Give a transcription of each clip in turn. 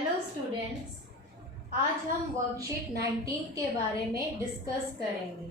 Hello students, आज हम worksheet 19 के बारे में डिस्कस करेंगे।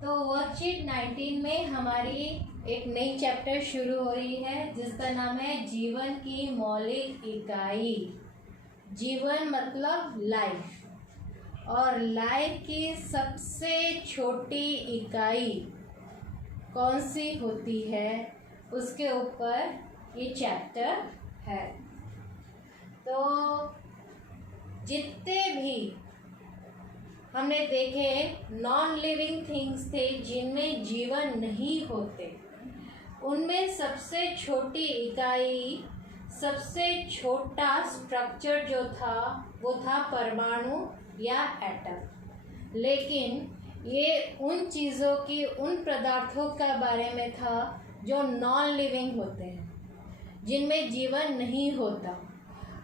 तो वर्कशीट 19 में हमारी एक नई चैप्टर शुरू हो रही है जिसका नाम है जीवन की मौलिक इकाई। जीवन मतलब लाइफ, और लाइफ की सबसे छोटी इकाई कौन सी होती है उसके ऊपर ये चैप्टर है। तो जितने भी हमने देखे नॉन लिविंग थिंग्स थे जिनमें जीवन नहीं होते, उनमें सबसे छोटी इकाई, सबसे छोटा स्ट्रक्चर जो था वो था परमाणु या एटम। लेकिन ये उन चीज़ों की, उन पदार्थों का बारे में था जो नॉन लिविंग होते हैं, जिनमें जीवन नहीं होता।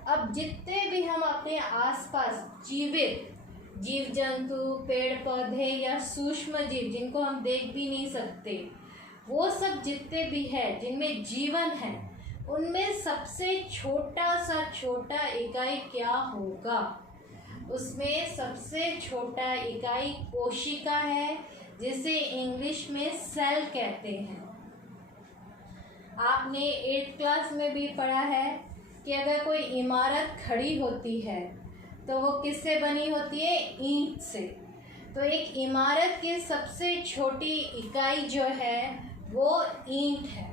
अब जितने भी हम अपने आसपास जीवित जीव जंतु, पेड़ पौधे या सूक्ष्म जीव जिनको हम देख भी नहीं सकते, वो सब जितने भी है जिनमें जीवन है, उनमें सबसे छोटा सा छोटा इकाई क्या होगा? उसमें सबसे छोटा इकाई कोशिका है, जिसे इंग्लिश में सेल कहते हैं। आपने 8th क्लास में भी पढ़ा है कि अगर कोई इमारत खड़ी होती है तो वो किससे बनी होती है? ईंट से। तो एक इमारत की सबसे छोटी इकाई जो है वो ईंट है।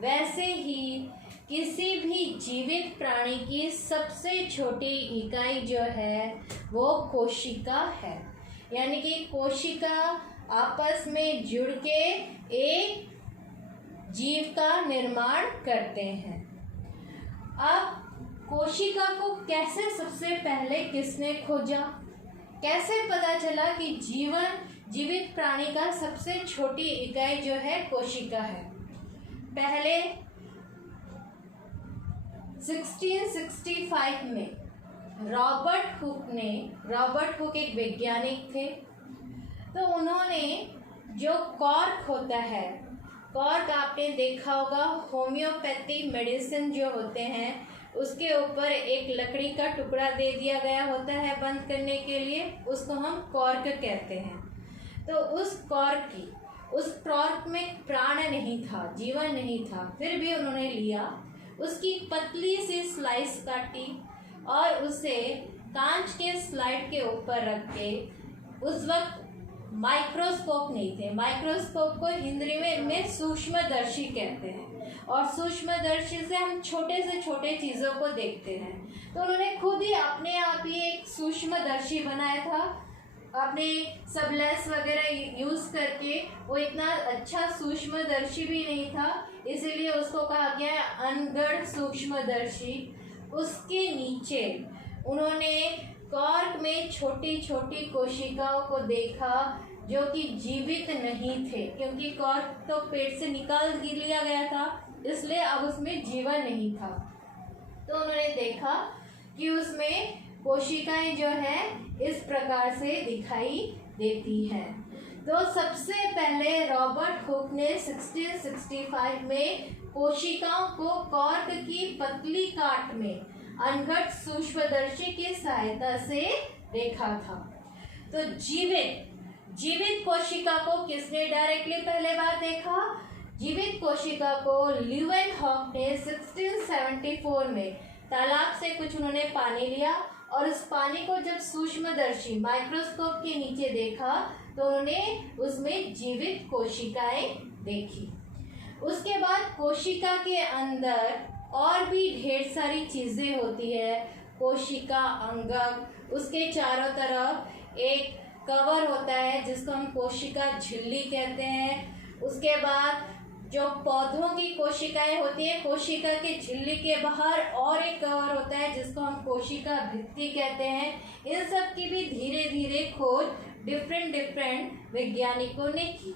वैसे ही किसी भी जीवित प्राणी की सबसे छोटी इकाई जो है वो कोशिका है। यानी कि कोशिका आपस में जुड़ के एक जीव का निर्माण करते हैं। अब कोशिका को कैसे सबसे पहले किसने खोजा? कैसे पता चला कि जीवित प्राणी का सबसे छोटी इकाई जो है कोशिका है? पहले 1665 में रॉबर्ट हुक एक वैज्ञानिक थे। तो उन्होंने जो कॉर्क होता है, कॉर्क आपने देखा होगा, होम्योपैथी मेडिसिन जो होते हैं उसके ऊपर एक लकड़ी का टुकड़ा दे दिया गया होता है बंद करने के लिए, उसको हम कॉर्क कहते हैं। तो उस कॉर्क में प्राण नहीं था, जीवन नहीं था, फिर भी उन्होंने लिया, उसकी पतली सी स्लाइस काटी और उसे कांच के स्लाइड के ऊपर रख के, उस वक्त माइक्रोस्कोप नहीं थे, माइक्रोस्कोप को हिंदी में सूक्ष्मदर्शी कहते हैं, और सूक्ष्मदर्शी से हम छोटे से छोटे चीज़ों को देखते हैं। तो उन्होंने खुद ही अपने आप ही एक सूक्ष्मदर्शी बनाया था, अपने सब लेंस वगैरह यूज़ करके। वो इतना अच्छा सूक्ष्मदर्शी भी नहीं था, इसीलिए उसको कहा गया है अनगढ़ सूक्ष्मदर्शी। उसके नीचे उन्होंने कॉर्क में छोटी छोटी कोशिकाओं को देखा जो कि जीवित नहीं थे, क्योंकि कॉर्क तो पेट से निकाल लिया गया था, इसलिए अब उसमें जीवन नहीं था। तो उन्होंने देखा कि उसमें कोशिकाएं जो है इस प्रकार से दिखाई देती हैं। तो सबसे पहले रॉबर्ट हुक ने 1665 में कोशिकाओं को कॉर्क की पतली काट में अनगढ़ सूक्ष्मदर्शी की सहायता से देखा था। तो जीवित कोशिका को किसने डायरेक्टली पहले बार देखा? जीवित कोशिका को ल्यूवेनहॉक ने 1674 में तालाब से कुछ उन्होंने पानी लिया, और उस पानी को जब सूक्ष्मदर्शी माइक्रोस्कोप के नीचे देखा तो उन्होंने उसमें जीवित कोशिकाएं देखी। उसके बाद कोशिका के अंदर और भी ढेर सारी चीज़ें होती है। कोशिका अंगक, उसके चारों तरफ एक कवर होता है जिसको हम कोशिका झिल्ली कहते हैं। उसके बाद जो पौधों की कोशिकाएं होती है, कोशिका के झिल्ली के बाहर और एक कवर होता है जिसको हम कोशिका भित्ति कहते हैं। इन सब की भी धीरे धीरे खोज डिफरेंट वैज्ञानिकों ने की।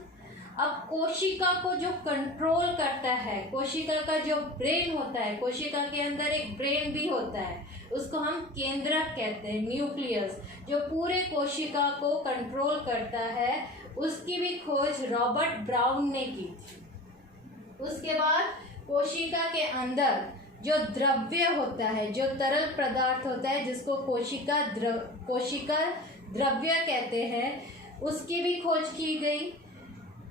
अब कोशिका को जो कंट्रोल करता है, कोशिका का जो ब्रेन होता है, कोशिका के अंदर एक ब्रेन भी होता है, उसको हम केंद्रक कहते हैं, न्यूक्लियस, जो पूरे कोशिका को कंट्रोल करता है, उसकी भी खोज रॉबर्ट ब्राउन ने की थी। उसके बाद कोशिका के अंदर जो द्रव्य होता है, जो तरल पदार्थ होता है जिसको कोशिका द्रव्य कहते हैं, उसकी भी खोज की गई।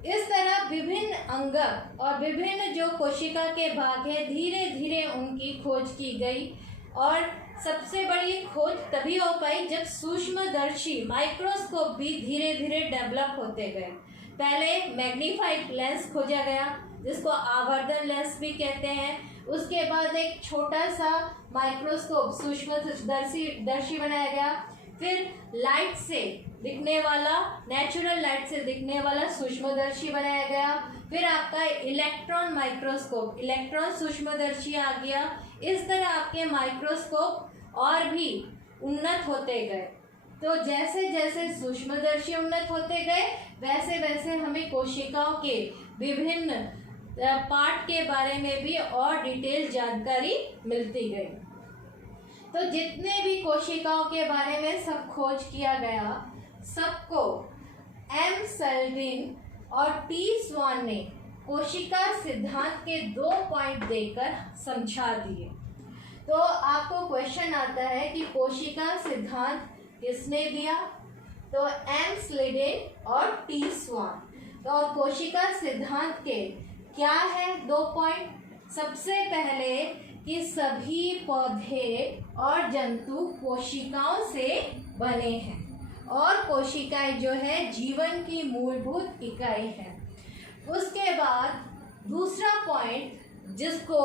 इस तरह विभिन्न अंगक और विभिन्न जो कोशिका के भाग है धीरे धीरे उनकी खोज की गई। और सबसे बड़ी खोज तभी हो पाई जब सूक्ष्मदर्शी माइक्रोस्कोप भी धीरे धीरे डेवलप होते गए। पहले मैग्नीफाइड लेंस खोजा गया जिसको आवर्धन लेंस भी कहते हैं। उसके बाद एक छोटा सा माइक्रोस्कोप सूक्ष्मदर्शी बनाया गया। फिर लाइट से दिखने वाला, नेचुरल लाइट से दिखने वाला सूक्ष्मदर्शी बनाया गया। फिर आपका इलेक्ट्रॉन माइक्रोस्कोप, इलेक्ट्रॉन सूक्ष्मदर्शी आ गया। इस तरह आपके माइक्रोस्कोप और भी उन्नत होते गए। तो जैसे जैसे सूक्ष्मदर्शी उन्नत होते गए वैसे वैसे हमें कोशिकाओं के विभिन्न पार्ट के बारे में भी और डिटेल जानकारी मिलती गई। तो जितने भी कोशिकाओं के बारे में सब खोज किया गया, सबको एम सेल्विन और टी स्वान ने कोशिका सिद्धांत के 2 पॉइंट देकर समझा दिए। तो आपको क्वेश्चन आता है कि कोशिका सिद्धांत किसने दिया? तो एम स्लेडेन और टी स्वान। तो और कोशिका सिद्धांत के क्या है 2 पॉइंट? सबसे पहले कि सभी पौधे और जंतु कोशिकाओं से बने हैं और कोशिकाएं जो है जीवन की मूलभूत इकाई है। उसके बाद दूसरा पॉइंट जिसको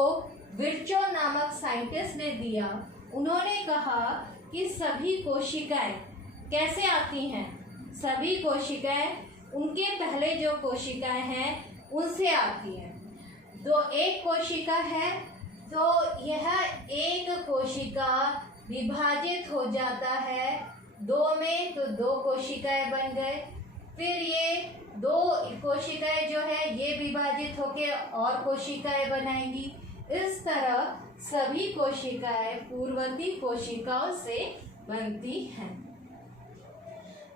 विर्चो नामक साइंटिस्ट ने दिया, उन्होंने कहा कि सभी कोशिकाएं कैसे आती हैं? सभी कोशिकाएं उनके पहले जो कोशिकाएं हैं उनसे आती हैं। तो एक कोशिका है तो यह एक कोशिका विभाजित हो जाता है 2 में, तो 2 कोशिकाएं बन गए। फिर ये 2 कोशिकाएं जो है ये विभाजित होकर और कोशिकाएं बनाएंगी। इस तरह सभी कोशिकाएं पूर्ववर्ती कोशिकाओं से बनती हैं।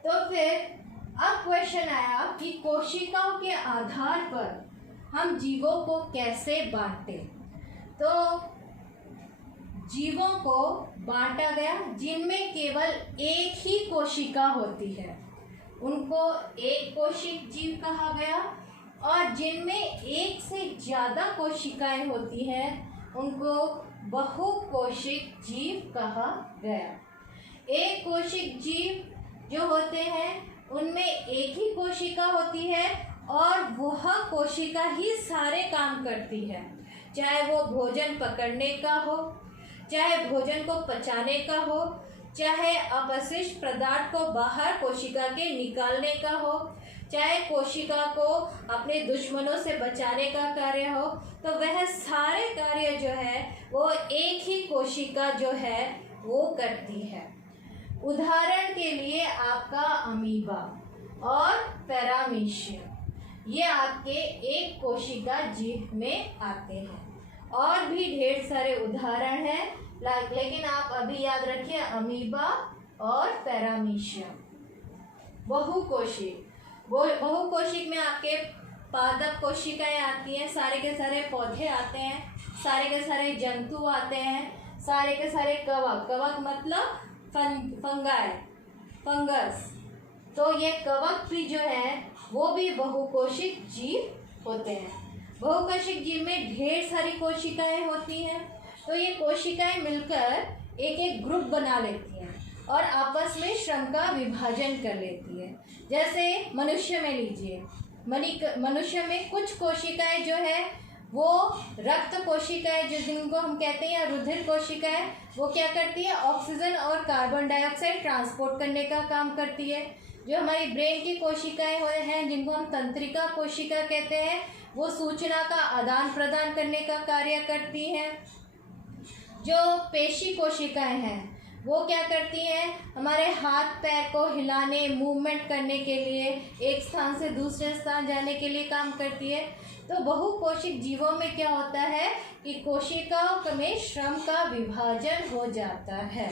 तो फिर अब क्वेश्चन आया कि कोशिकाओं के आधार पर हम जीवों को कैसे बांटें। तो जीवों को बांटा गया जिनमें केवल एक ही कोशिका होती है, उनको एक कोशिक जीव कहा गया। और जिनमें एक से ज़्यादा कोशिकाएं होती हैं उनको बहुकोशिक जीव कहा गया। एक कोशिक जीव जो होते हैं उनमें एक ही कोशिका होती है और वह कोशिका ही सारे काम करती है, चाहे वो भोजन पकड़ने का हो, चाहे भोजन को पचाने का हो, चाहे अपशिष्ट पदार्थ को बाहर कोशिका के निकालने का हो, चाहे कोशिका को अपने दुश्मनों से बचाने का कार्य हो। तो वह सारे कार्य जो है वो एक ही कोशिका जो है वो करती है। उदाहरण के लिए आपका अमीबा और पैरामीशियम ये आपके एक कोशिका जीव में आते हैं। और भी ढेर सारे उदाहरण हैं, लेकिन आप अभी याद रखिए अमीबा और पैरामीशियम। बहुकोशिक, बहुकोशिक में आपके पादप कोशिकाएं आती हैं, सारे के सारे पौधे आते हैं, सारे के सारे जंतु आते हैं, सारे के सारे कवक, कवक मतलब फंगाई, फंगस। तो ये कवक भी जो है वो भी बहुकोशिक जीव होते हैं। बहुकोशिक जीव में ढेर सारी कोशिकाएं होती हैं। तो ये कोशिकाएं मिलकर एक एक ग्रुप बना लेती हैं और आपस में श्रम का विभाजन कर लेती है। जैसे मनुष्य में लीजिए, मनुष्य में कुछ कोशिकाएं जो है वो रक्त कोशिकाएं जो जिनको हम कहते हैं या रुधिर कोशिकाएं, वो क्या करती है ऑक्सीजन और कार्बन डाइऑक्साइड ट्रांसपोर्ट करने का काम करती है। जो हमारी ब्रेन की कोशिकाएं हैं जिनको हम तंत्रिका कोशिका कहते हैं, वो सूचना का आदान प्रदान करने का कार्य करती हैं। जो पेशी कोशिकाएं हैं वो क्या करती हैं, हमारे हाथ पैर को हिलाने, मूवमेंट करने के लिए, एक स्थान से दूसरे स्थान जाने के लिए काम करती है। तो बहुकोशिक जीवों में क्या होता है कि कोशिकाओं में श्रम का विभाजन हो जाता है।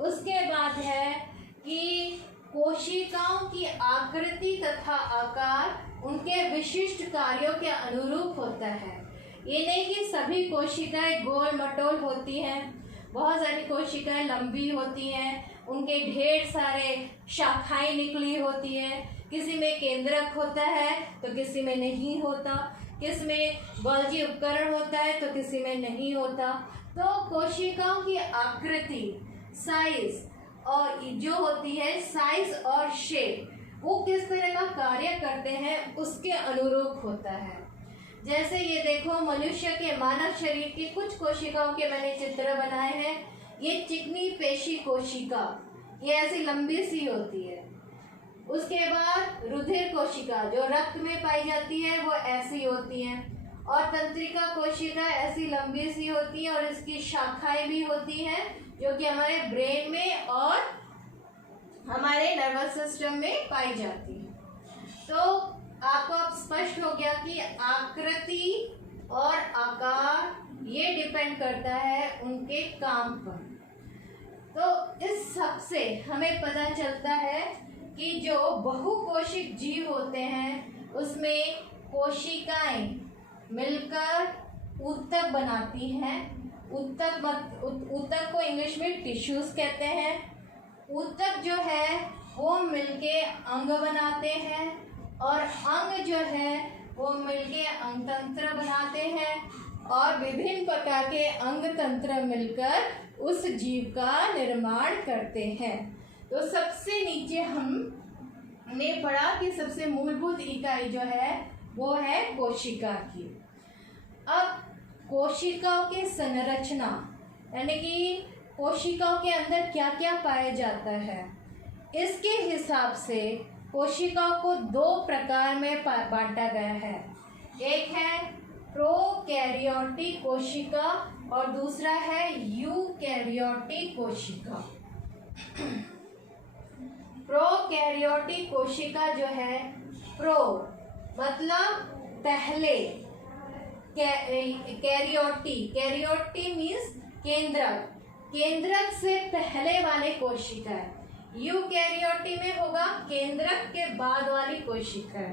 उसके बाद है कि कोशिकाओं की आकृति तथा आकार उनके विशिष्ट कार्यों के अनुरूप होता है। ये नहीं कि सभी कोशिकाएं गोल मटोल होती हैं, बहुत सारी कोशिकाएं लंबी होती हैं, उनके ढेर सारे शाखाएं निकली होती हैं। किसी में केंद्रक होता है तो किसी में नहीं होता, किसी में गोल्जी उपकरण होता है तो किसी में नहीं होता। तो कोशिकाओं की आकृति, साइज और जो होती है साइज और शेप, वो किस तरह का कार्य करते हैं उसके अनुरूप होता है। जैसे ये देखो, मनुष्य के मानव शरीर की कुछ कोशिकाओं के मैंने चित्र बनाए हैं। ये चिकनी पेशी कोशिका, ये ऐसी लंबी सी होती है। उसके बाद रुधिर कोशिका जो रक्त में पाई जाती है वो ऐसी होती है, और तंत्रिका कोशिका ऐसी लंबी सी होती है, और इसकी शाखाएं भी होती हैं जो कि हमारे ब्रेन में और हमारे नर्वस सिस्टम में पाई जाती है। तो आपको अब स्पष्ट हो गया कि आकृति और आकार ये डिपेंड करता है उनके काम पर। तो इस सब से हमें पता चलता है कि जो बहुकोशिक जीव होते हैं उसमें कोशिकाएं मिलकर ऊतक बनाती हैं। ऊतक को इंग्लिश में टिश्यूज कहते हैं। ऊतक जो है वो मिलके अंग बनाते हैं, और अंग जो है वो मिलके अंगतंत्र बनाते हैं, और विभिन्न प्रकार के अंग तंत्र मिलकर उस जीव का निर्माण करते हैं। तो सबसे नीचे हमने पढ़ा कि सबसे मूलभूत इकाई जो है वो है कोशिका की। अब कोशिकाओं की संरचना, यानी कि कोशिकाओं के अंदर क्या क्या पाया जाता है, इसके हिसाब से कोशिकाओं को दो प्रकार में बांटा गया है। एक है प्रोकैरियोटिक कोशिका और दूसरा है यूकैरियोटिक कोशिका। प्रोकैरियोटिक कोशिका जो है, प्रो मतलब पहले, कैरियोटी मीन्स केंद्रक, केंद्रक से पहले वाले कोशिका। यूकैरियोटी में होगा केंद्रक के बाद वाली कोशिका।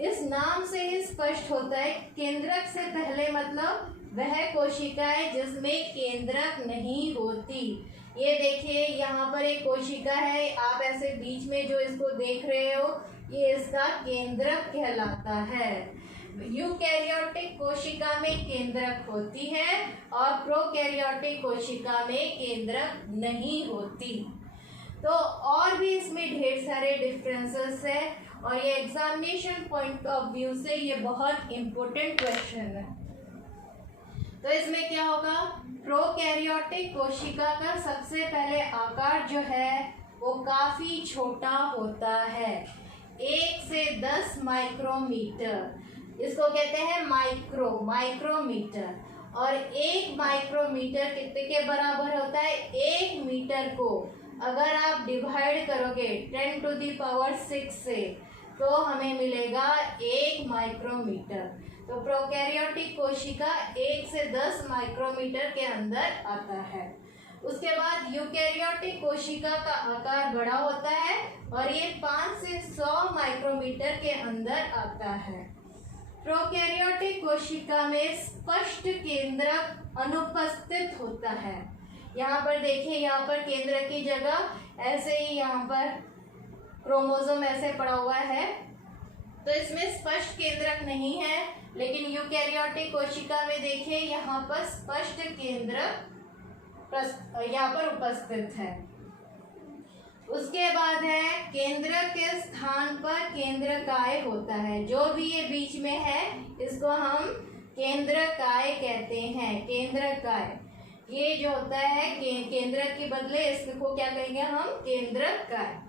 इस नाम से ही स्पष्ट होता है केंद्रक से पहले मतलब वह कोशिका है जिसमें केंद्रक नहीं होती। ये देखिए यहाँ पर एक कोशिका है, आप ऐसे बीच में जो इसको देख रहे हो ये इसका केंद्रक कहलाता है। यूकैरियोटिक कोशिका में केंद्रक होती है और प्रोकैरियोटिक कोशिका में केंद्रक नहीं होती। तो और भी इसमें ढेर सारे डिफरेंसेस है, और ये एग्जामिनेशन पॉइंट ऑफ व्यू से ये बहुत इम्पोर्टेंट क्वेश्चन है। तो इसमें क्या होगा, प्रोकैरियोटिक कोशिका का सबसे पहले आकार जो है वो काफी छोटा होता है, 1 से 10 माइक्रोमीटर। इसको कहते हैं माइक्रोमीटर। और 1 माइक्रोमीटर कितने के बराबर होता है, 1 मीटर को अगर आप डिवाइड करोगे 10⁶ से तो हमें मिलेगा 1 माइक्रोमीटर। तो प्रोकैरियोटिक कोशिका 1 से 10 माइक्रोमीटर के अंदर आता है। उसके बाद यूकैरियोटिक कोशिका का आकार बड़ा होता है और ये 5 से 100 माइक्रोमीटर के अंदर आता है। प्रोकैरियोटिक कोशिका में स्पष्ट केंद्रक अनुपस्थित होता है। यहाँ पर देखिए, यहाँ पर केंद्रक की जगह ऐसे ही यहाँ पर क्रोमोसोम ऐसे पड़ा हुआ है, तो इसमें स्पष्ट केंद्रक नहीं है। लेकिन यूकैरियोटिक कोशिका में देखिए यहाँ पर स्पष्ट केंद्रक यहाँ पर उपस्थित है। उसके बाद है केंद्रक के स्थान पर केंद्रकाय होता है। जो भी ये बीच में है इसको हम केंद्रकाय कहते हैं। केंद्रकाय ये जो होता है केंद्रक के बदले इसको क्या कहेंगे हम, केंद्रकाय।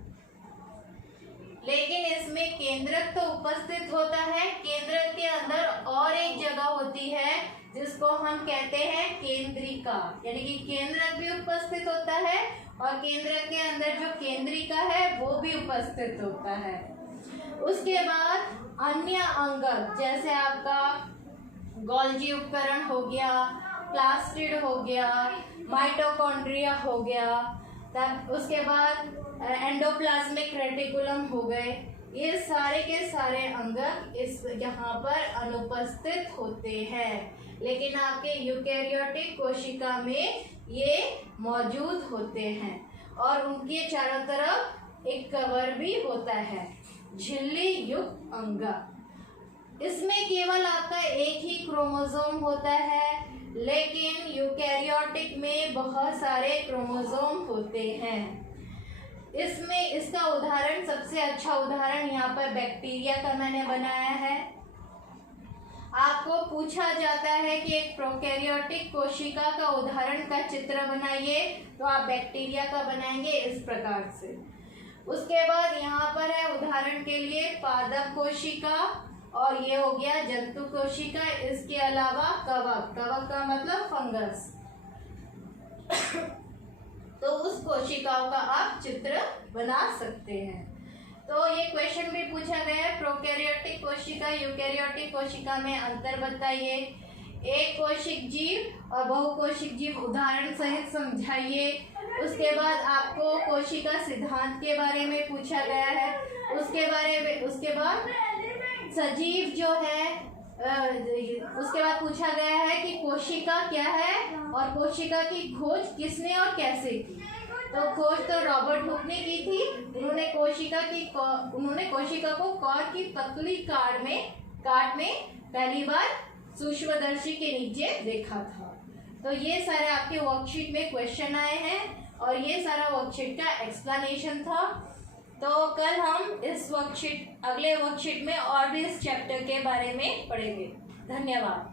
लेकिन इसमें केंद्रक तो उपस्थित होता है, केंद्रक के अंदर और एक जगह होती है जिसको हम कहते हैं केंद्रिका, यानी कि केंद्रक भी उपस्थित होता है और केंद्रक के अंदर जो केंद्रिका है वो भी उपस्थित होता है। उसके बाद अन्य अंगक जैसे आपका गोल्जी उपकरण हो गया, प्लास्टिड हो गया, माइटोकॉन्ड्रिया हो गया, तब उसके बाद एंडोप्लाज्मिक रेटिकुलम हो गए, ये सारे के सारे अंगक इस यहाँ पर अनुपस्थित होते हैं। लेकिन आपके यूकैरियोटिक कोशिका में ये मौजूद होते हैं और उनके चारों तरफ एक कवर भी होता है, झिल्ली युक्त अंगा। इसमें केवल आपका एक ही क्रोमोसोम होता है, लेकिन यूकैरियोटिक में बहुत सारे क्रोमोसोम होते हैं। इसमें इसका उदाहरण, सबसे अच्छा उदाहरण यहाँ पर बैक्टीरिया का मैंने बनाया है। आपको पूछा जाता है कि एक प्रोकैरियोटिक कोशिका का उदाहरण का चित्र बनाइए, तो आप बैक्टीरिया का बनाएंगे इस प्रकार से। उसके बाद यहाँ पर है उदाहरण के लिए पादप कोशिका, और ये हो गया जंतु कोशिका। इसके अलावा कवक, कवक का मतलब फंगस। तो उस कोशिकाओं का आप चित्र बना सकते हैं। तो ये क्वेश्चन भी पूछा गया है, प्रोकैरियोटिक कोशिका यूकैरियोटिक कोशिका में अंतर बताइए। एक कोशिक जीव और बहुकोशिक जीव उदाहरण सहित समझाइए। उसके बाद आपको कोशिका सिद्धांत के बारे में पूछा गया है। उसके बाद सजीव जो है, उसके बाद पूछा गया है कि कोशिका क्या है और कोशिका की खोज किसने और कैसे की। तो खोज तो रॉबर्ट हुक ने की थी। उन्होंने कोशिका को कॉर्क की पतली काट में पहली बार सूक्ष्मदर्शी के नीचे देखा था। तो ये सारे आपके वर्कशीट में क्वेश्चन आए हैं और ये सारा वर्कशीट का एक्सप्लेनेशन था। तो कल हम अगले वर्कशीट में और भी इस चैप्टर के बारे में पढ़ेंगे। धन्यवाद।